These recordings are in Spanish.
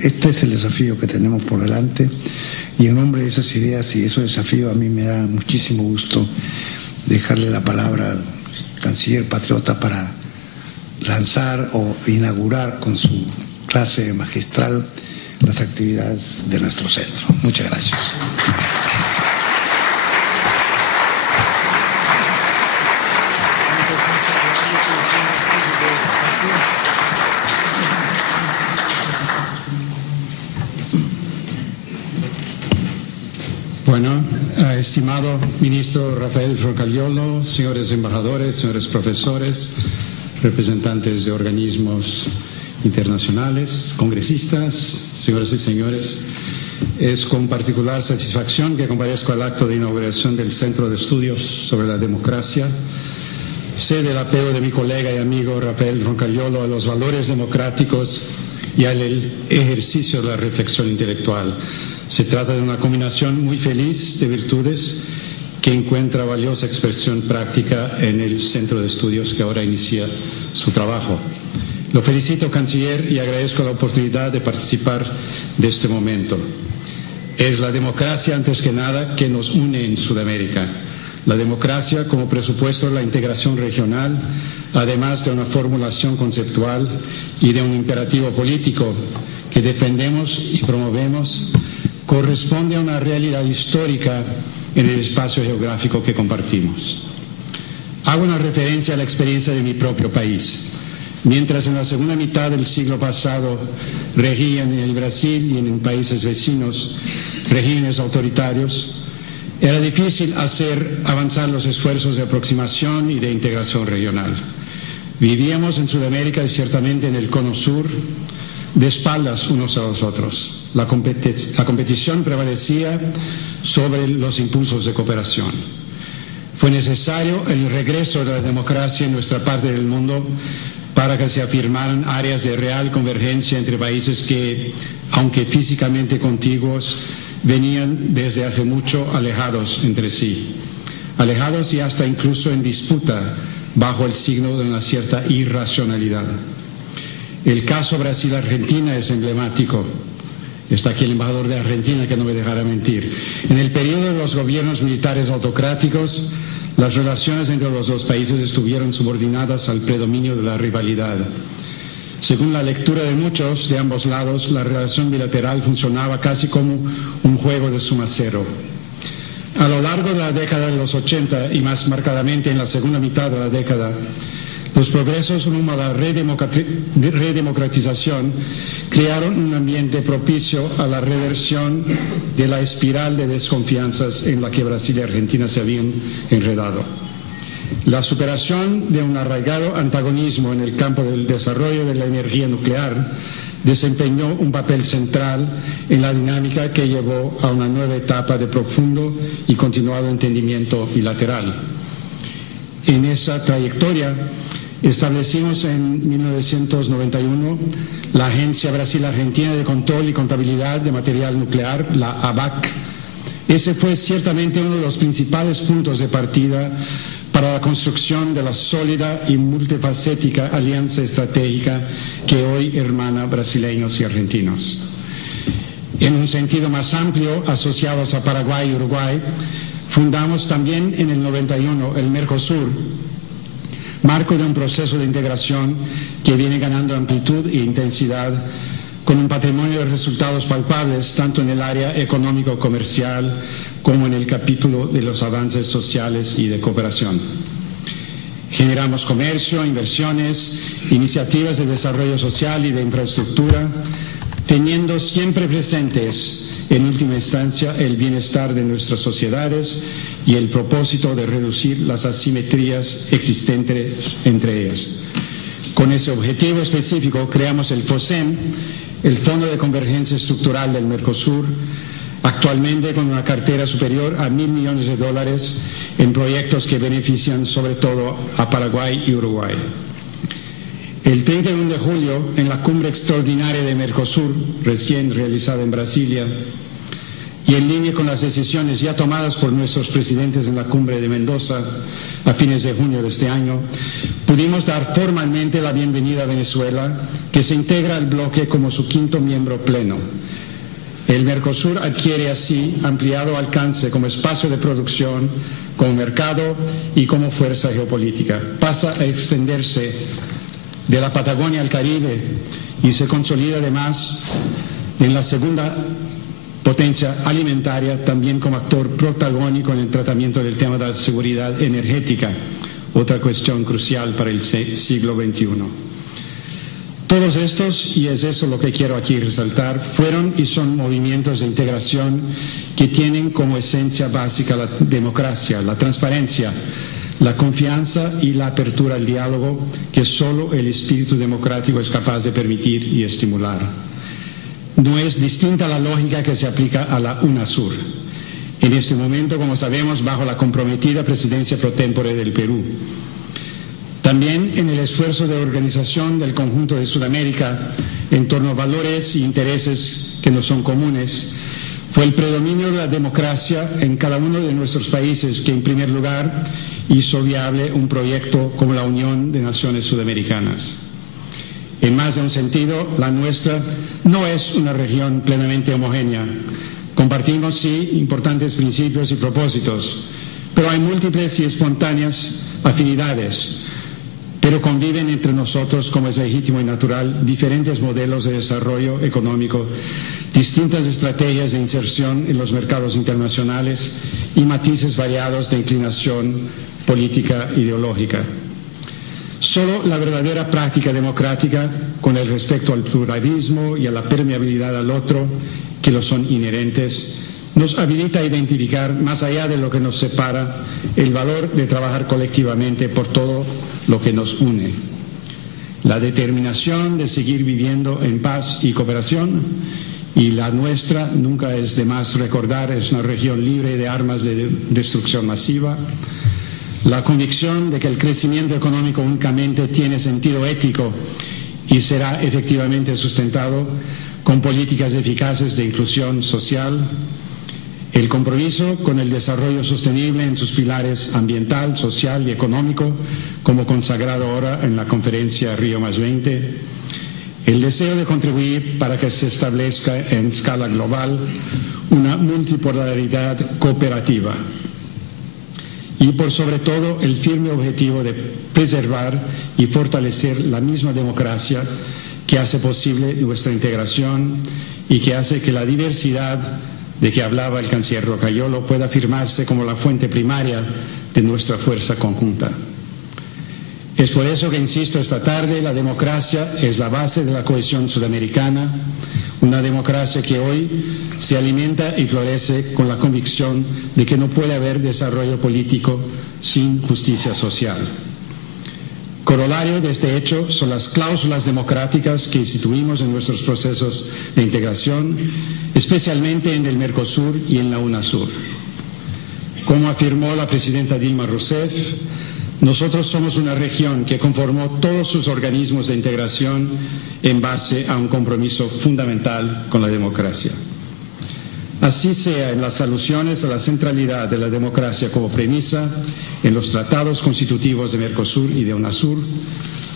Este es el desafío que tenemos por delante y en nombre de esas ideas y esos desafíos a mí me da muchísimo gusto dejarle la palabra al canciller patriota para lanzar o inaugurar con su clase magistral las actividades de nuestro centro. Muchas gracias. Bueno, estimado ministro Rafael Roncaliolo, señores embajadores, señores profesores, representantes de organismos internacionales, congresistas, señoras y señores, es con particular satisfacción que comparezco al acto de inauguración del Centro de Estudios sobre la Democracia. Sé del apego de mi colega y amigo Rafael Roncaliolo a los valores democráticos y al ejercicio de la reflexión intelectual. Se trata de una combinación muy feliz de virtudes que encuentra valiosa expresión práctica en el Centro de Estudios que ahora inicia su trabajo. Lo felicito, canciller, y agradezco la oportunidad de participar de este momento. Es la democracia, antes que nada, que nos une en Sudamérica. La democracia como presupuesto de la integración regional, además de una formulación conceptual y de un imperativo político que defendemos y promovemos, corresponde a una realidad histórica en el espacio geográfico que compartimos. Hago una referencia a la experiencia de mi propio país. Mientras en la segunda mitad del siglo pasado regían en el Brasil y en países vecinos regímenes autoritarios, era difícil hacer avanzar los esfuerzos de aproximación y de integración regional. Vivíamos en Sudamérica y ciertamente en el Cono Sur de espaldas unos a los otros. La competición prevalecía sobre los impulsos de cooperación. Fue necesario el regreso de la democracia en nuestra parte del mundo para que se afirmaran áreas de real convergencia entre países que, aunque físicamente contiguos, venían desde hace mucho alejados entre sí, alejados y hasta incluso en disputa bajo el signo de una cierta irracionalidad. El caso Brasil-Argentina es emblemático. Está aquí el embajador de Argentina que no me dejará mentir. En el periodo de los gobiernos militares autocráticos, las relaciones entre los dos países estuvieron subordinadas al predominio de la rivalidad. Según la lectura de muchos de ambos lados, la relación bilateral funcionaba casi como un juego de suma cero. A lo largo de la década de los 80 y más marcadamente en la segunda mitad de la década, los progresos rumbo a la redemocratización crearon un ambiente propicio a la reversión de la espiral de desconfianzas en la que Brasil y Argentina se habían enredado. La superación de un arraigado antagonismo en el campo del desarrollo de la energía nuclear desempeñó un papel central en la dinámica que llevó a una nueva etapa de profundo y continuado entendimiento bilateral. En esa trayectoria establecimos en 1991 la Agencia Brasil-Argentina de Control y Contabilidad de Material Nuclear, la ABAC. Ese fue ciertamente uno de los principales puntos de partida para la construcción de la sólida y multifacética alianza estratégica que hoy hermana brasileños y argentinos. En un sentido más amplio, asociados a Paraguay y Uruguay, fundamos también en el 91 el Mercosur, marco de un proceso de integración que viene ganando amplitud e intensidad con un patrimonio de resultados palpables tanto en el área económico-comercial como en el capítulo de los avances sociales y de cooperación. Generamos comercio, inversiones, iniciativas de desarrollo social y de infraestructura, teniendo siempre presentes en última instancia el bienestar de nuestras sociedades y el propósito de reducir las asimetrías existentes entre ellas. Con ese objetivo específico creamos el FOSEM, el Fondo de Convergencia Estructural del Mercosur, actualmente con una cartera superior a $1.000 millones en proyectos que benefician sobre todo a Paraguay y Uruguay. El 31 de julio, en la cumbre extraordinaria de Mercosur, recién realizada en Brasilia, y en línea con las decisiones ya tomadas por nuestros presidentes en la cumbre de Mendoza a fines de junio de este año, pudimos dar formalmente la bienvenida a Venezuela, que se integra al bloque como su quinto miembro pleno. El Mercosur adquiere así ampliado alcance como espacio de producción, como mercado y como fuerza geopolítica. Pasa a extenderse de la Patagonia al Caribe y se consolida además en la segunda potencia alimentaria, también como actor protagónico en el tratamiento del tema de la seguridad energética, otra cuestión crucial para el siglo XXI. Todos estos, y es eso lo que quiero aquí resaltar, fueron y son movimientos de integración que tienen como esencia básica la democracia, la transparencia, la confianza y la apertura al diálogo que solo el espíritu democrático es capaz de permitir y estimular. No es distinta la lógica que se aplica a la UNASUR. En este momento, como sabemos, bajo la comprometida presidencia pro tempore del Perú. También en el esfuerzo de organización del conjunto de Sudamérica en torno a valores e intereses que nos son comunes, fue el predominio de la democracia en cada uno de nuestros países que, en primer lugar, hizo viable un proyecto como la Unión de Naciones Sudamericanas. En más de un sentido, la nuestra no es una región plenamente homogénea. Compartimos, sí, importantes principios y propósitos, pero hay múltiples y espontáneas afinidades. Pero conviven entre nosotros, como es legítimo y natural, diferentes modelos de desarrollo económico, distintas estrategias de inserción en los mercados internacionales y matices variados de inclinación política ideológica. Solo la verdadera práctica democrática, con el respeto al pluralismo y a la permeabilidad al otro, que lo son inherentes, nos habilita a identificar, más allá de lo que nos separa, el valor de trabajar colectivamente por todo lo que nos une. La determinación de seguir viviendo en paz y cooperación, y la nuestra, nunca es de más recordar, es una región libre de armas de destrucción masiva. La convicción de que el crecimiento económico únicamente tiene sentido ético y será efectivamente sustentado con políticas eficaces de inclusión social. El compromiso con el desarrollo sostenible en sus pilares ambiental, social y económico, como consagrado ahora en la conferencia Río +20. El deseo de contribuir para que se establezca en escala global una multipolaridad cooperativa. Y por sobre todo el firme objetivo de preservar y fortalecer la misma democracia que hace posible nuestra integración y que hace que la diversidad de que hablaba el canciller Rocayolo pueda afirmarse como la fuente primaria de nuestra fuerza conjunta. Es por eso que insisto esta tarde, la democracia es la base de la cohesión sudamericana, una democracia que hoy se alimenta y florece con la convicción de que no puede haber desarrollo político sin justicia social. Corolario de este hecho son las cláusulas democráticas que instituimos en nuestros procesos de integración, especialmente en el Mercosur y en la UNASUR. Como afirmó la presidenta Dilma Rousseff, nosotros somos una región que conformó todos sus organismos de integración en base a un compromiso fundamental con la democracia. Así sea en las alusiones a la centralidad de la democracia como premisa en los tratados constitutivos de Mercosur y de UNASUR,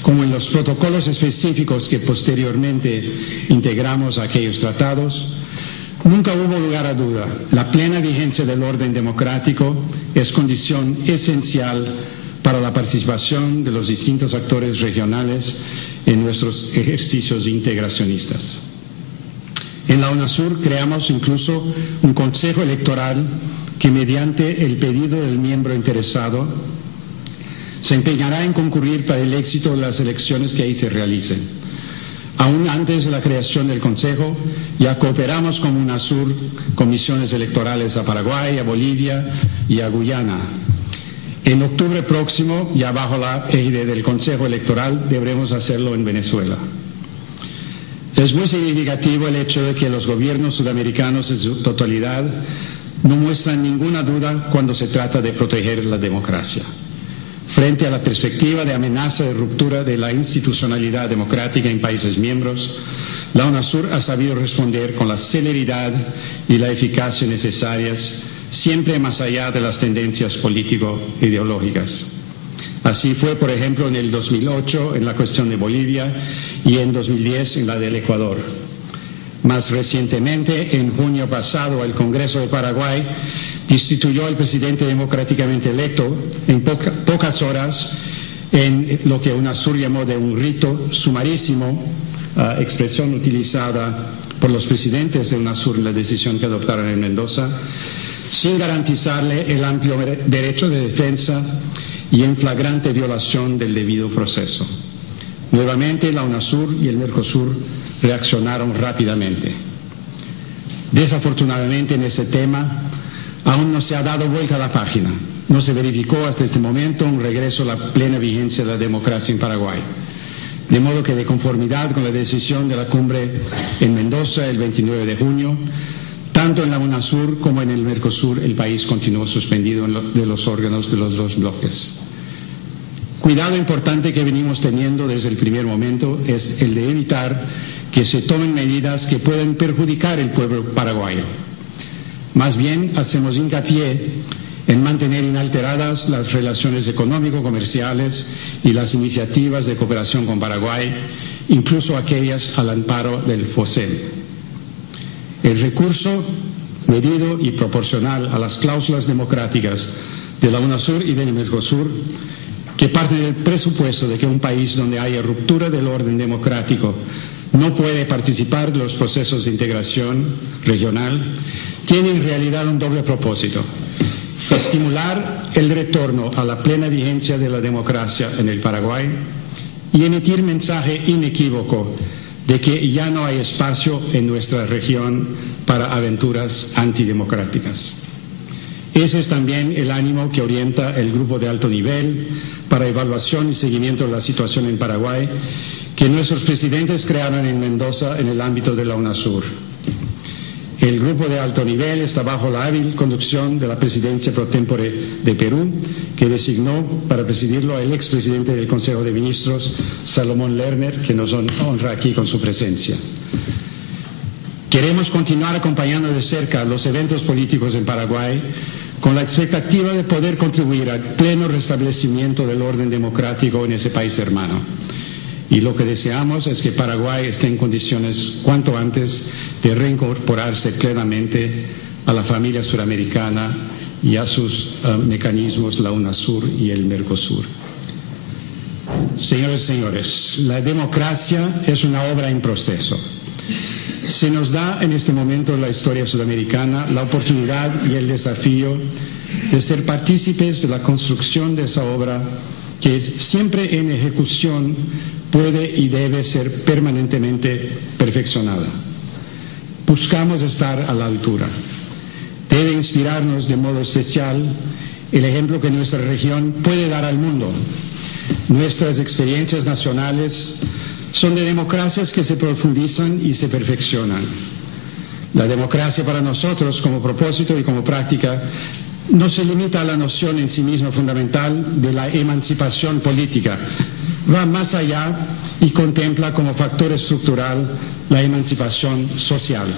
como en los protocolos específicos que posteriormente integramos a aquellos tratados, nunca hubo lugar a duda. La plena vigencia del orden democrático es condición esencial para la participación de los distintos actores regionales en nuestros ejercicios integracionistas. En la UNASUR creamos incluso un consejo electoral que, mediante el pedido del miembro interesado, se empeñará en concurrir para el éxito de las elecciones que ahí se realicen. Aún antes de la creación del Consejo, ya cooperamos con UNASUR con misiones electorales a Paraguay, a Bolivia y a Guyana. En octubre próximo, ya bajo la égide del Consejo Electoral, deberemos hacerlo en Venezuela. Es muy significativo el hecho de que los gobiernos sudamericanos en su totalidad no muestran ninguna duda cuando se trata de proteger la democracia. Frente a la perspectiva de amenaza de ruptura de la institucionalidad democrática en países miembros, la UNASUR ha sabido responder con la celeridad y la eficacia necesarias, siempre más allá de las tendencias político-ideológicas. Así fue, por ejemplo, en el 2008 en la cuestión de Bolivia y en 2010 en la del Ecuador. Más recientemente, en junio pasado, el Congreso de Paraguay destituyó al presidente democráticamente electo en pocas horas en lo que UNASUR llamó de un rito sumarísimo, expresión utilizada por los presidentes de UNASUR en la decisión que adoptaron en Mendoza, sin garantizarle el amplio derecho de defensa y en flagrante violación del debido proceso. Nuevamente, la UNASUR y el Mercosur reaccionaron rápidamente. Desafortunadamente, en ese tema aún no se ha dado vuelta a la página. No se verificó hasta este momento un regreso a la plena vigencia de la democracia en Paraguay. De modo que, de conformidad con la decisión de la cumbre en Mendoza el 29 de junio, tanto en la UNASUR como en el Mercosur, el país continuó suspendido de los órganos de los dos bloques. Cuidado importante que venimos teniendo desde el primer momento es el de evitar que se tomen medidas que puedan perjudicar al pueblo paraguayo. Más bien, hacemos hincapié en mantener inalteradas las relaciones económico-comerciales y las iniciativas de cooperación con Paraguay, incluso aquellas al amparo del FOSEM. El recurso medido y proporcional a las cláusulas democráticas de la UNASUR y del Mercosur, que parten del presupuesto de que un país donde haya ruptura del orden democrático no puede participar de los procesos de integración regional, tiene en realidad un doble propósito: estimular el retorno a la plena vigencia de la democracia en el Paraguay y emitir mensaje inequívoco de que ya no hay espacio en nuestra región para aventuras antidemocráticas. Ese es también el ánimo que orienta el grupo de alto nivel para evaluación y seguimiento de la situación en Paraguay, que nuestros presidentes crearon en Mendoza en el ámbito de la UNASUR. El grupo de alto nivel está bajo la hábil conducción de la presidencia pro tempore de Perú, que designó para presidirlo el expresidente del Consejo de Ministros, Salomón Lerner, que nos honra aquí con su presencia. Queremos continuar acompañando de cerca los eventos políticos en Paraguay con la expectativa de poder contribuir al pleno restablecimiento del orden democrático en ese país hermano. Y lo que deseamos es que Paraguay esté en condiciones cuanto antes de reincorporarse plenamente a la familia suramericana y a sus mecanismos, la UNASUR y el Mercosur. Señores y señores, la democracia es una obra en proceso. Se nos da en este momento en la historia sudamericana la oportunidad y el desafío de ser partícipes de la construcción de esa obra que siempre en ejecución puede y debe ser permanentemente perfeccionada. Buscamos estar a la altura. Debe inspirarnos de modo especial el ejemplo que nuestra región puede dar al mundo. Nuestras experiencias nacionales son de democracias que se profundizan y se perfeccionan. La democracia para nosotros, como propósito y como práctica, no se limita a la noción en sí misma fundamental de la emancipación política. Va más allá y contempla como factor estructural la emancipación social.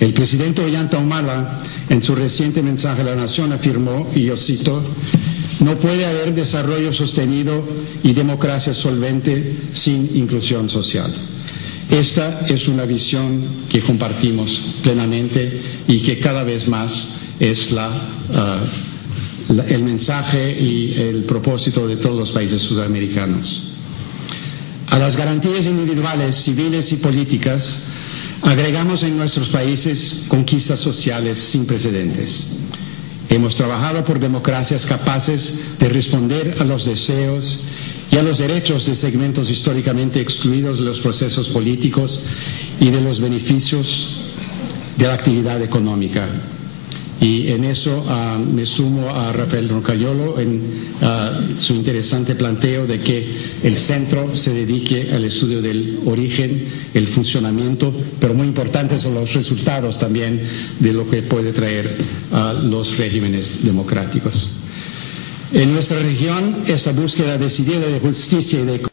El presidente Ollanta Humala, en su reciente mensaje a la Nación, afirmó, y yo cito: "No puede haber desarrollo sostenido y democracia solvente sin inclusión social". Esta es una visión que compartimos plenamente y que cada vez más es el mensaje y el propósito de todos los países sudamericanos. A las garantías individuales, civiles y políticas, agregamos en nuestros países conquistas sociales sin precedentes. Hemos trabajado por democracias capaces de responder a los deseos y a los derechos de segmentos históricamente excluidos de los procesos políticos y de los beneficios de la actividad económica. Y en eso me sumo a Rafael Roncaliolo en su interesante planteo de que el centro se dedique al estudio del origen, el funcionamiento, pero muy importantes son los resultados también de lo que puede traer a los regímenes democráticos. En nuestra región, esta búsqueda decidida de justicia y de